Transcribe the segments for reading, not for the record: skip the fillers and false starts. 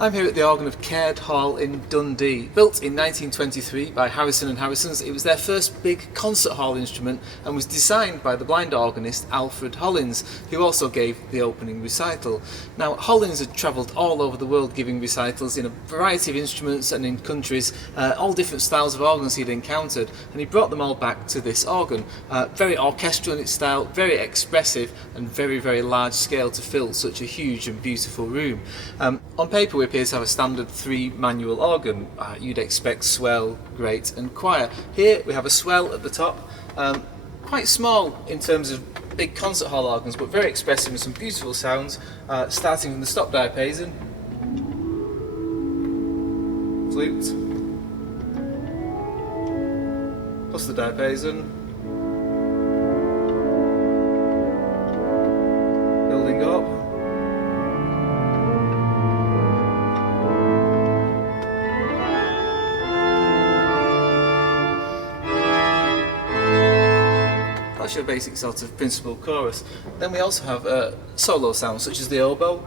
I'm here at the organ of Caird Hall in Dundee. Built in 1923 by Harrison and Harrisons, it was their first big concert hall instrument and was designed by the blind organist Alfred Hollins, who also gave the opening recital. Now, Hollins had travelled all over the world giving recitals in a variety of instruments and in countries, all different styles of organs he'd encountered, and he brought them all back to this organ. Very orchestral in its style, very expressive and very, very large scale to fill such a huge and beautiful room. On paper we appear to have a standard 3 manual organ. You'd expect swell, grate and choir. Here we have a swell at the top, quite small in terms of big concert hall organs, but very expressive with some beautiful sounds, starting from the stop diapason, flute, plus the diapason, building up, that's your basic sort of principal chorus. Then we also have solo sounds such as the oboe,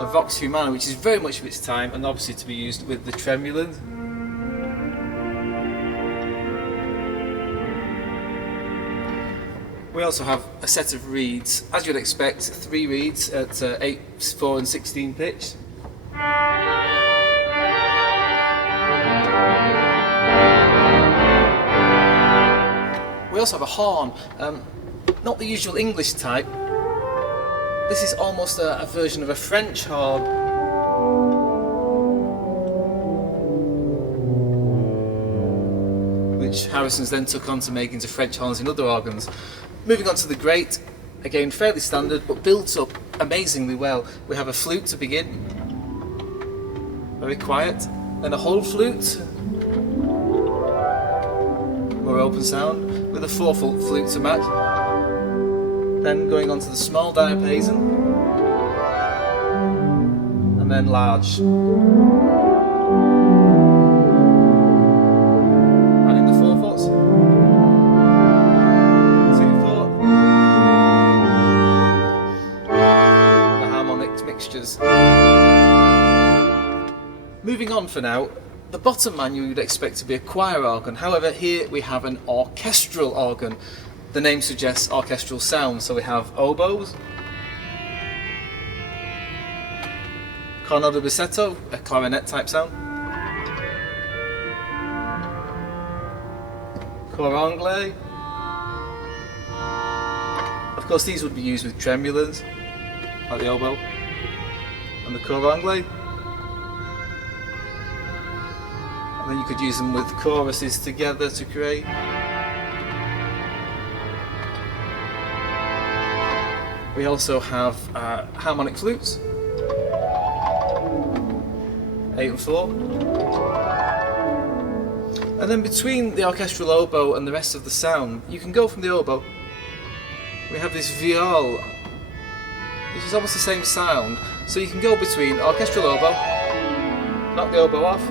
a vox humana, which is very much of its time and obviously to be used with the tremulant. We also have a set of reeds, as you'd expect, 3 reeds at 8, 4 and 16 pitch. We also have a horn, not the usual English type. This is almost a version of a French horn. Which Harrison's then took on to make into French horns in other organs. Moving on to the grate, again fairly standard but builds up amazingly well. We have a flute to begin, very quiet, then a whole flute, more open sound, with a 4-foot flute to match. Then going on to the small diapason, and then large. Adding the 4-foot, 2-foot, the harmonic mixtures. Moving on for now. The bottom manual you'd expect to be a choir organ, however here we have an orchestral organ. The name suggests orchestral sound, so we have oboes, corno de bassetto, a clarinet type sound, cor anglais. Of course these would be used with tremulants, like the oboe, and the cor anglais. And then you could use them with choruses together to create. We also have harmonic flutes, 8 and 4. And then between the orchestral oboe and the rest of the sound, you can go from the oboe. We have this viol, which is almost the same sound. So you can go between orchestral oboe, knock the oboe off,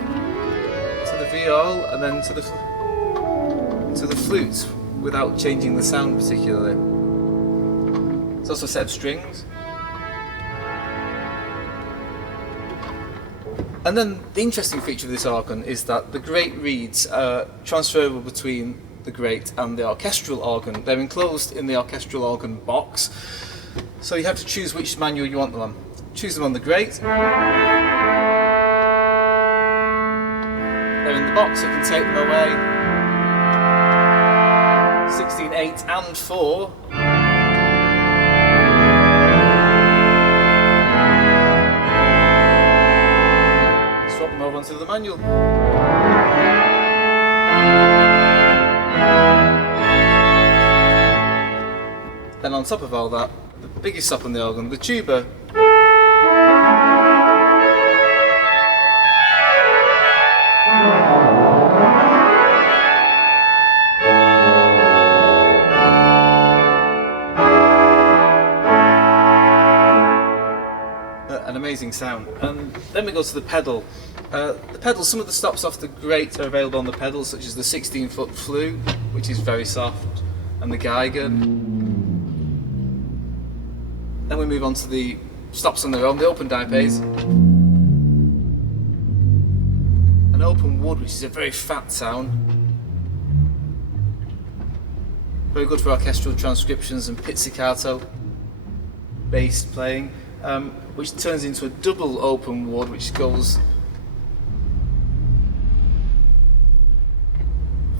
to the viol, and then to the flute without changing the sound particularly. There's also a set of strings. And then the interesting feature of this organ is that the grate reeds are transferable between the grate and the orchestral organ. They're enclosed in the orchestral organ box, so you have to choose which manual you want them on. Choose them on the grate. They're in the box, you can take them away. 16, 8 and 4. Swap them over onto the manual. Then on top of all that, the biggest stop on the organ, the tuba. An amazing sound. And then we go to the pedal. The pedals, some of the stops off the grate are available on the pedals, such as the 16-foot flute, which is very soft, and the Geiger. Then we move on to the stops on their own, the open diapase. An open wood, which is a very fat sound. Very good for orchestral transcriptions and pizzicato based playing, which turns into a double open wood, which goes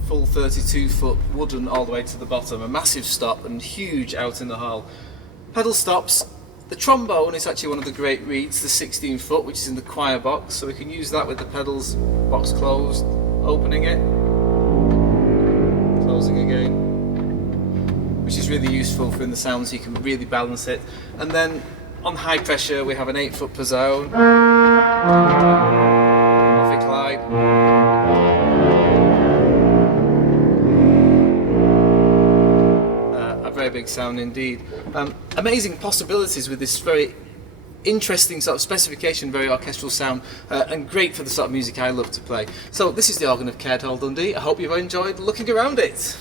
full 32-foot wooden all the way to the bottom. A massive stop and huge out in the hall. Pedal stops. The trombone is actually one of the great reeds, the 16-foot, which is in the choir box, so we can use that with the pedals box closed, opening it, closing again, which is really useful for in the sound, so you can really balance it. And then on high pressure we have an 8-foot pizzone, off a Clyde, a very big sound indeed. Amazing possibilities with this very interesting sort of specification, very orchestral sound, and great for the sort of music I love to play. So this is the organ of Caird Hall Dundee. I hope you've enjoyed looking around it.